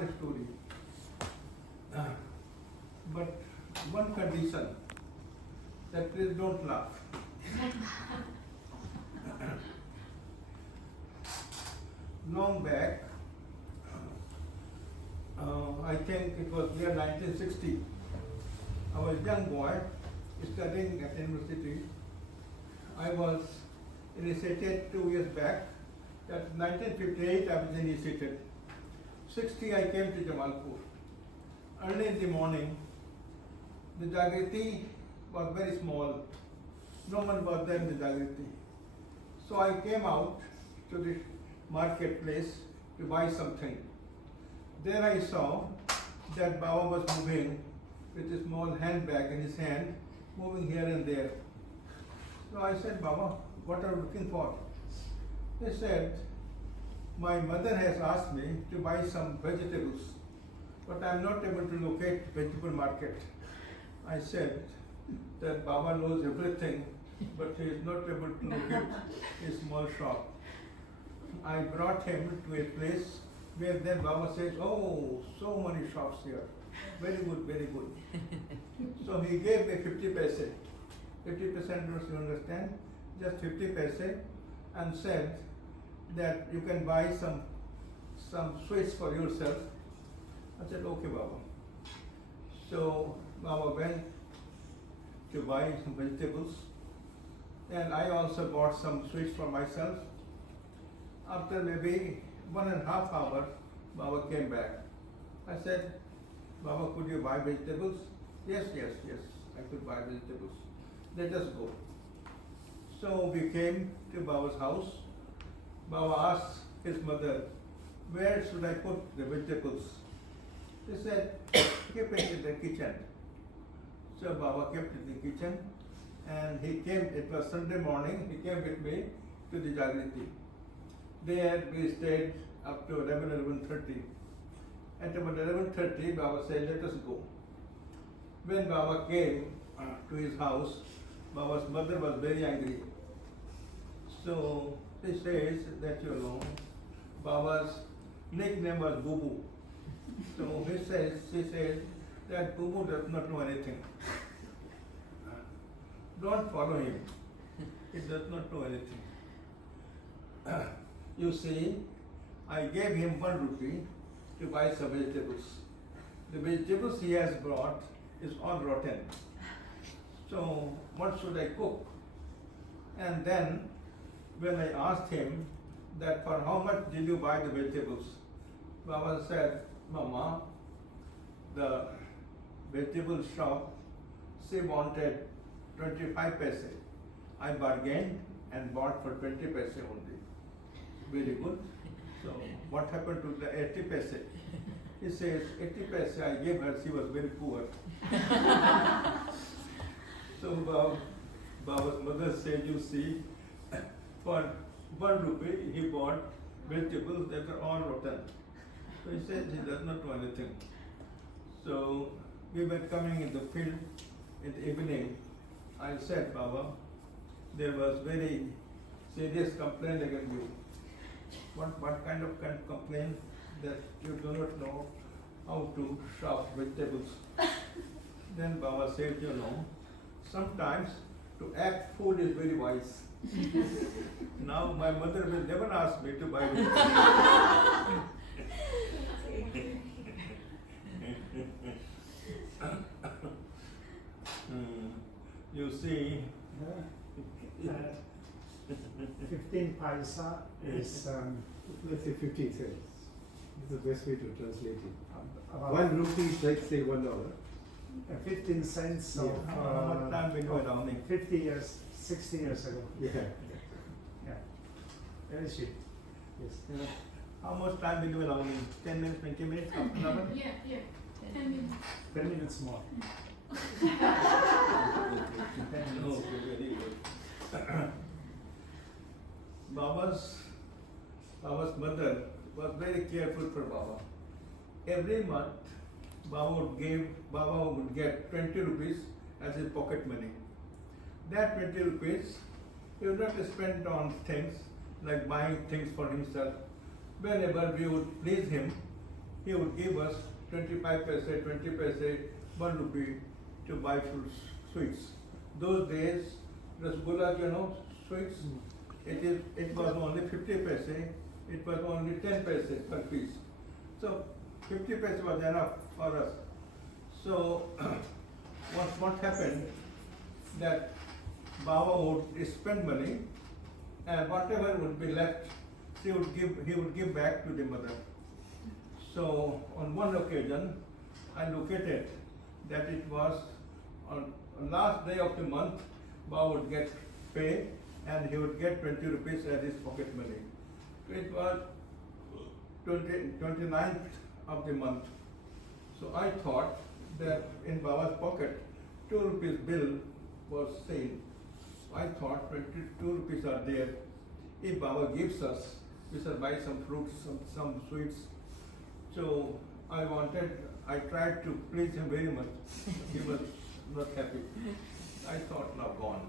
small story. But one condition, that please don't laugh. Long back, I think it was near 1960, I was a young boy studying at university. I was initiated 2 years back. That 1958 I was initiated. 60 I came to Jamalpur. Early in the morning, the Jagriti was very small. No one was there in the Jagriti. So I came out to the marketplace to buy something. There I saw that Baba was moving with a small handbag in his hand, moving here and there. So I said, Baba, what are you looking for? He said, my mother has asked me to buy some vegetables, but I am not able to locate vegetable market. I said that Baba knows everything, but he is not able to locate a small shop. I brought him to a place where then Baba says, oh, so many shops here. Very good, very good. So he gave me 50 paise. 50%, you understand? Just 50 paise, and said that you can buy some sweets for yourself. I said, okay, Baba. So Baba went to buy some vegetables, and I also bought some sweets for myself. After maybe 1.5 hours, Baba came back. I said, Baba, could you buy vegetables? Yes, I could buy vegetables. Let us go. So we came to Baba's house. Baba asked his mother, where should I put the vegetables? She said, keep it in the kitchen. So Baba kept it in the kitchen, and he came, it was Sunday morning, he came with me to the Jagriti. There we stayed up to 11:30. At about 11:30, Baba said, let us go. When Baba came to his house, Baba's mother was very angry. So he says that, Baba's nickname was Boo Boo. So she says that Boo Boo does not know anything. Don't follow him. He does not know anything. You see, I gave him 1 rupee to buy some vegetables. The vegetables he has brought is all rotten. So what should I cook? And then when I asked him that for how much did you buy the vegetables? Baba said, Mama, the vegetable shop, she wanted 25 paise. I bargained and bought for 20 paise only. Very good. So what happened to the 80 paise? He says, 80 paise I gave her, she was very poor. So Baba's mother said, you see, for 1 rupee he bought vegetables that are all rotten. So he said he does not know anything. So we were coming in the field in the evening. I said, Baba, there was very serious complaint against you. What kind of complaint? That you do not know how to shop vegetables. Then Baba said, sometimes to act fool is very wise. Now my mother will never ask me to buy vegetables. You see, 15 paisa is, let's say 50 cents. It's the best way to translate it. about 1 rupee is like say $1. 15 cents of how much time we know around 50 years, 60 years ago. Yeah. Yeah, very cheap. Yes. How much time we do around 10 minutes, 20 minutes, half an hour? Yeah, 10 minutes. 10 minutes more. Okay, very good. Baba's mother was very careful for Baba. Every month, Baba would get 20 rupees as his pocket money. That 20 rupees, he would not spend on things like buying things for himself. Whenever we would please him, he would give us 25 paise, 20 paise, 1 rupee to buy sweets. Those days, rasgulla, sweets, it was only 50 paise, it was only 10 paise per piece. So 50 paise was enough for us. So what happened, that Baba would spend money, and whatever would be left, he would give back to the mother. So on one occasion, I located that it was on last day of the month, Baba would get pay, and he would get 20 rupees as his pocket money. So it was 29th of the month. So I thought that in Baba's pocket, 2 rupees bill was seen. I thought 22 rupees are there. If Baba gives us, we shall buy some fruits, some sweets. So I tried to please him very much. He was not happy. I thought, now gone.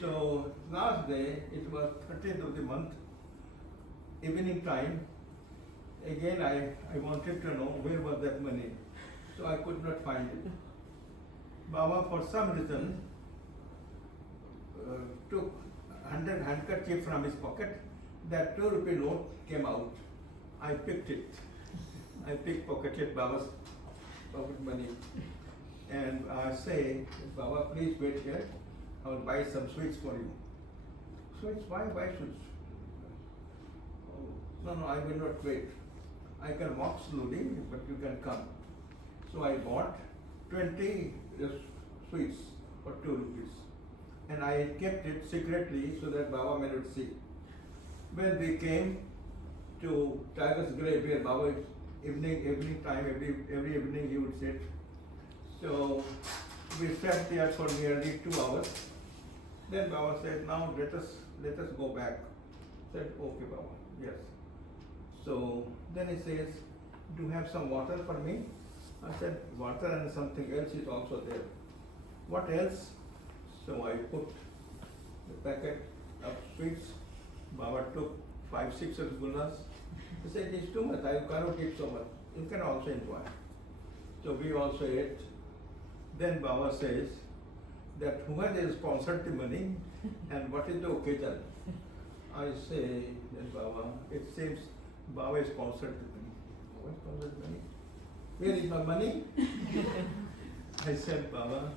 So last day, it was 13th of the month, evening time. Again, I wanted to know where was that money. So I could not find it. Baba, for some reason, took 100 handkerchief from his pocket. That 2 rupee note came out. I picked it. I pickpocketed Baba's pocket money. And I say, Baba, please wait here. I will buy some sweets for you. Sweets? Why sweets? Oh, no, I will not wait. I can walk slowly, but you can come. So I bought 20 sweets for 2 rupees. And I kept it secretly so that Baba may not see. When we came to Tiger's grave, where Baba evening time, every evening he would sit. So we sat there for nearly 2 hours. Then Baba said, now let us go back. I said, okay Baba, yes. So then he says, do you have some water for me? I said, water and something else is also there. What else? So I put the packet of sweets. Baba took 5-6 rasgullas. He said, it's too much, I cannot eat so much. You can also enjoy. So we also ate. Then Baba says that who has sponsored the money and what is the occasion? I say that Baba, it seems Baba sponsored the money. Baba sponsored the money? Where is my money? I said, Baba,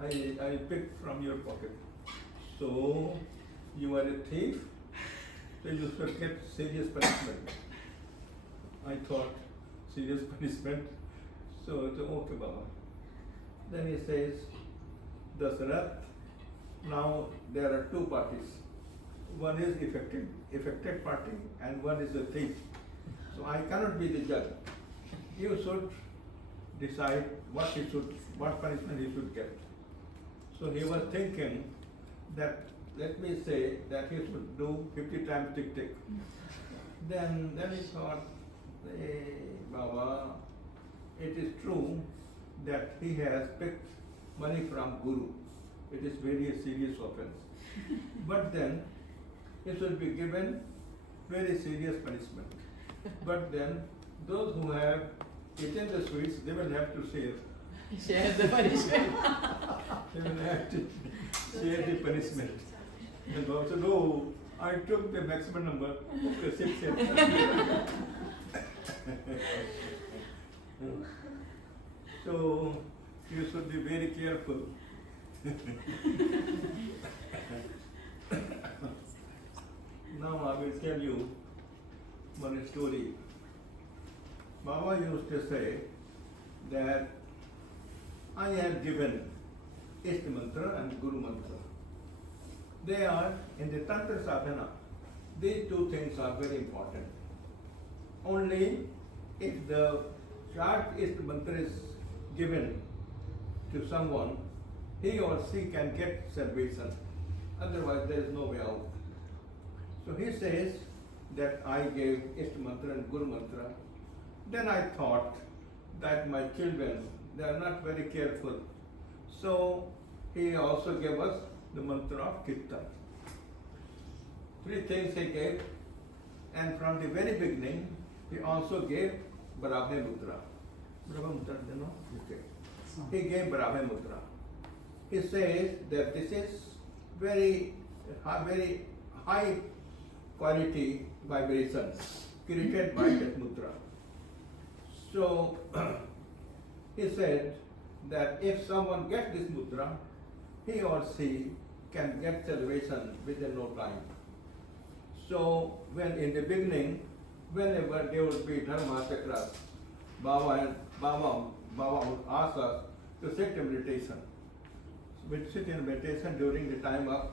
I picked from your pocket. So you are a thief, so you should get serious punishment. I thought, serious punishment. So it's okay, Baba. Then he says, Dasarath, now there are 2 parties. One is affected party, and one is a thief. So I cannot be the judge. You should decide what punishment he should get. So he was thinking that, let me say that he should do 50 times tick tick. Then he thought, hey, Baba, it is true that he has picked money from Guru. It is very serious offense. But then he should be given very serious punishment. But then those who have eaten the sweets, they will have to share. Share the punishment. They will have to share the punishment. And Baba said, no, I took the maximum number. Okay, 6 cents. So you should be very careful. Now I will tell you one story. Baba used to say that I have given Ishta Mantra and Guru Mantra. They are in the Tantra Sadhana. These 2 things are very important. Only if the short Ishta Mantra is given to someone, he or she can get salvation. Otherwise, there is no way out. So he says that I gave Ishta Mantra and Guru Mantra. Then I thought that my children, they are not very careful. So he also gave us the mantra of Kirtan. 3 things he gave, and from the very beginning, he also gave Brahme Mudra. Brahme Mudra, you know? Okay. He gave Brahme Mudra. He says that this is very high quality vibrations created by that mudra. So he said that if someone gets this mudra, he or she can get salvation within no time. So when in the beginning, whenever there would be dharma chakras, Baba would ask us to sit in meditation. We sit in meditation during the time of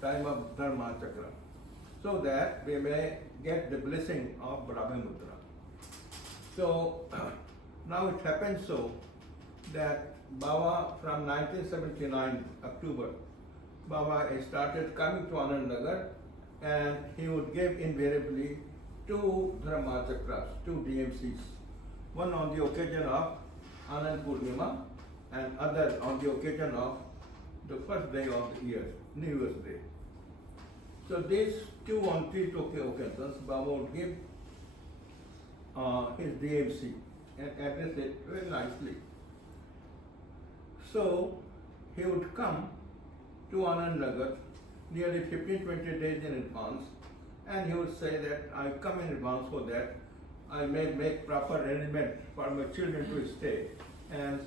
dharma chakra, so that we may get the blessing of Brahma Mudra. So now it happens so that Baba from 1979 October, Baba started coming to Anandnagar, and he would give invariably 2 Dharma Chakras, 2 DMCs, one on the occasion of Anand Purnima and other on the occasion of the first day of the year, New Year's Day. So these 2 on 3 occasions, Baba would give his DMC and address it very nicely. So he would come to Anandnagar nearly 15-20 days in advance, and he would say that I come in advance so that I may make proper arrangement for my children to stay, and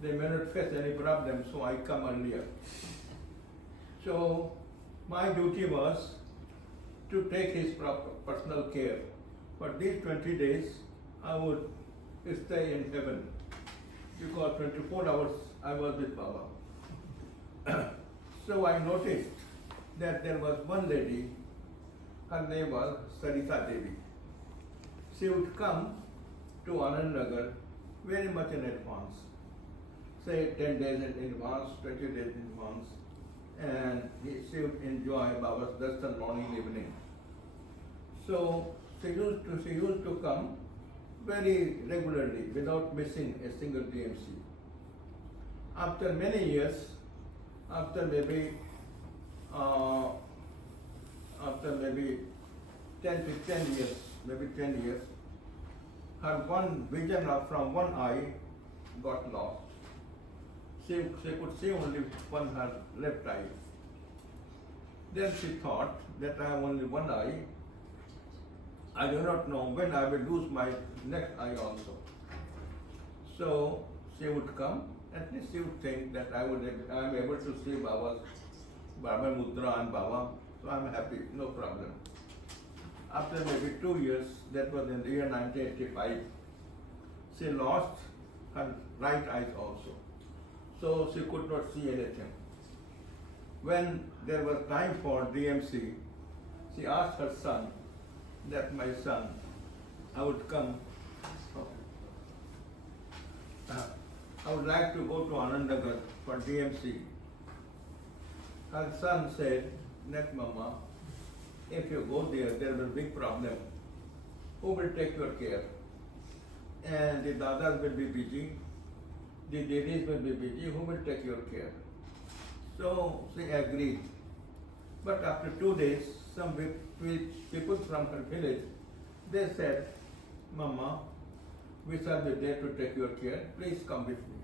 they may not face any problem, so I come earlier. So my duty was to take his personal care. For these 20 days, I would stay in heaven, because 24 hours I was with Baba. So I noticed that there was one lady, her name was Sarita Devi. She would come to Anandnagar very much in advance, say 10 days in advance, 20 days in advance, and she would enjoy Baba's darshan morning, evening. So she used to come very regularly without missing a single DMC. After many years, after maybe 10 years, her one vision from one eye got lost. She could see only her left eye. Then she thought that I have only one eye. I do not know when I will lose my next eye also. So she would come, at least she would think that I am able to see Baba's Baba Mudra and Baba, so I am happy, no problem. After maybe 2 years, that was in the year 1985, she lost her right eye also. So she could not see anything. When there was time for DMC, she asked her son that my son, I would come, I would like to go to Anandnagar for DMC. Her son said that Mama, if you go there, there will be big problem. Who will take your care? And the dadas will be busy, the daddies will be busy, who will take your care? So she agreed. But after 2 days, some people from her village, they said, Mama, we shall be there to take your care, please come with me.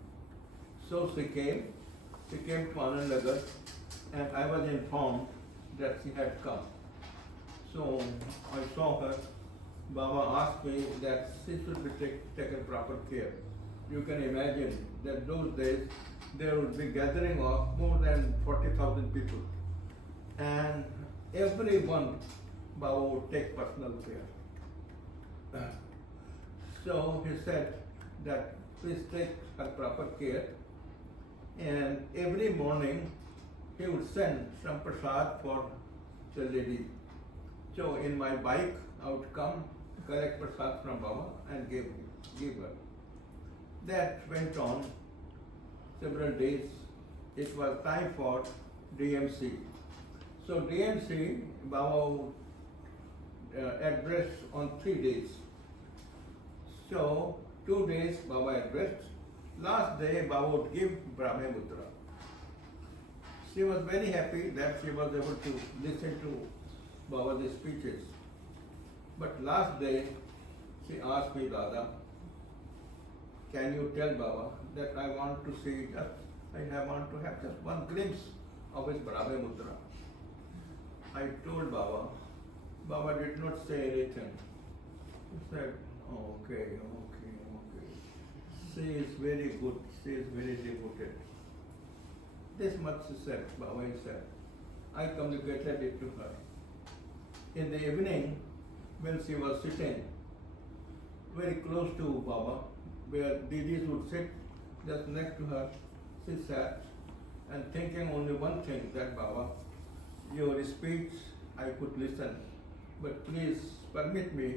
So she came to Anandnagar, and I was informed that she had come. So I saw her. Baba asked me that she should be taken proper care. You can imagine that those days there would be gathering of more than 40,000 people, and everyone Baba would take personal care. So he said that please take her proper care, and every morning he would send some prasad for the lady. So in my bike I would come, collect prasad from Baba and give her. That went on several days. It was time for DMC. So DMC Baba would address on 3 days. So 2 days Baba addressed. Last day Baba would give Brahma Mudra. She was very happy that she was able to listen to Baba's speeches. But last day, she asked me, Dada, can you tell Baba that I want to see I want to have just one glimpse of his Brahma Mudra. I told Baba. Baba did not say anything. He said, okay. She is very good. She is very devoted. This much she said, Baba said. I communicated it to her. In the evening, when she was sitting very close to Baba, where Didis would sit just next to her, she sat and thinking only one thing, that Baba, your speech I could listen, but please permit me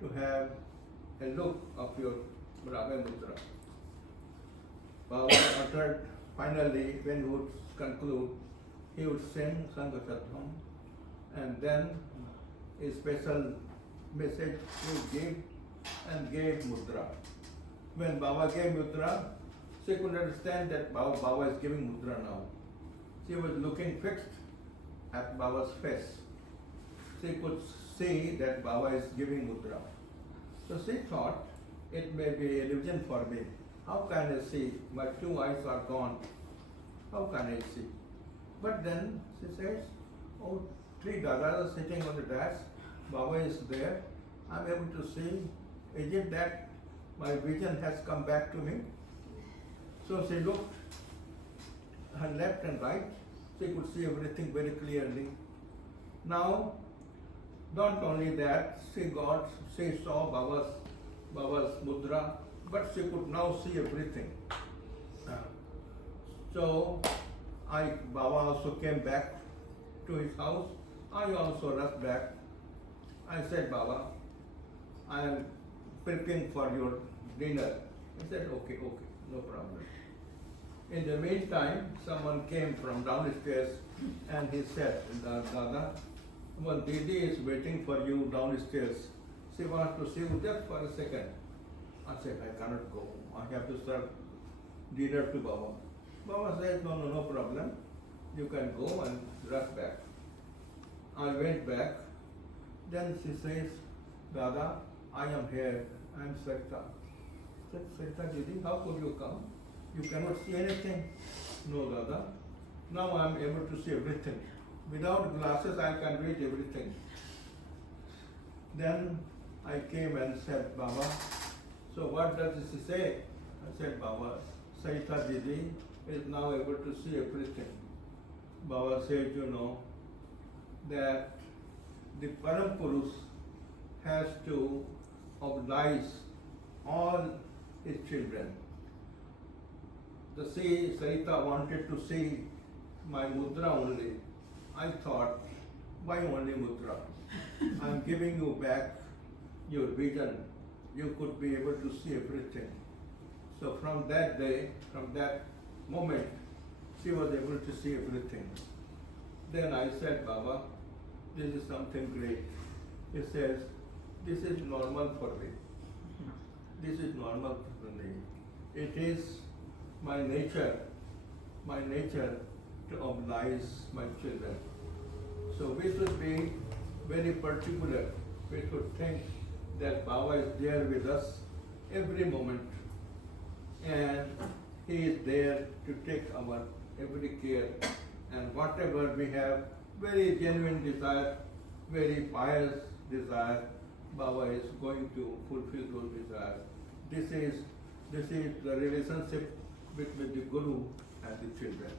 to have a look of your Brahma Mudra. Baba uttered, finally, when he would conclude, he would sing Sangasatham, and then a special message he would give and gave mudra. When Baba gave mudra, she could understand that Baba is giving mudra now. She was looking fixed at Baba's face. She could see that Baba is giving mudra. So she thought it may be an illusion for me. How can I see? My two eyes are gone. How can I see? But then she says, oh, three dadas are sitting on the desk. Baba is there. I am able to see. Is it that my vision has come back to me? So she looked her left and right. She could see everything very clearly. Now, not only that, she saw Baba's mudra, but she could now see everything. So Baba also came back to his house. I also rushed back. I said, Baba, I am preparing for your dinner. He said, okay, no problem. In the meantime, someone came from downstairs and he said, Dada, well, Didi is waiting for you downstairs. She wants to see you just for a second. I said, I cannot go. I have to serve dinner to Baba. Baba said, no problem. You can go and rush back. I went back. Then she says, Dada, I am here. I am Sarita. I said, Sarita Didi, how could you come? You cannot see anything. No, Dada. Now I am able to see everything. Without glasses, I can read everything. Then I came and said, Baba, so what does she say? I said, Baba, Sarita Didi is now able to see everything. Baba said, that the Param Purush has to oblige all his children. The Sarita wanted to see my mudra only. I thought, why only mudra? I am giving you back your vision. You could be able to see everything. So from that day, from that moment, she was able to see everything. Then I said, Baba, this is something great. He says, this is normal for me. This is normal for me. It is my nature to oblige my children. So we should be very particular. We should think that Baba is there with us every moment, and He is there to take our every care, and whatever we have, very genuine desire, very pious desire, Baba is going to fulfill those desires. This is the relationship between the Guru and the children.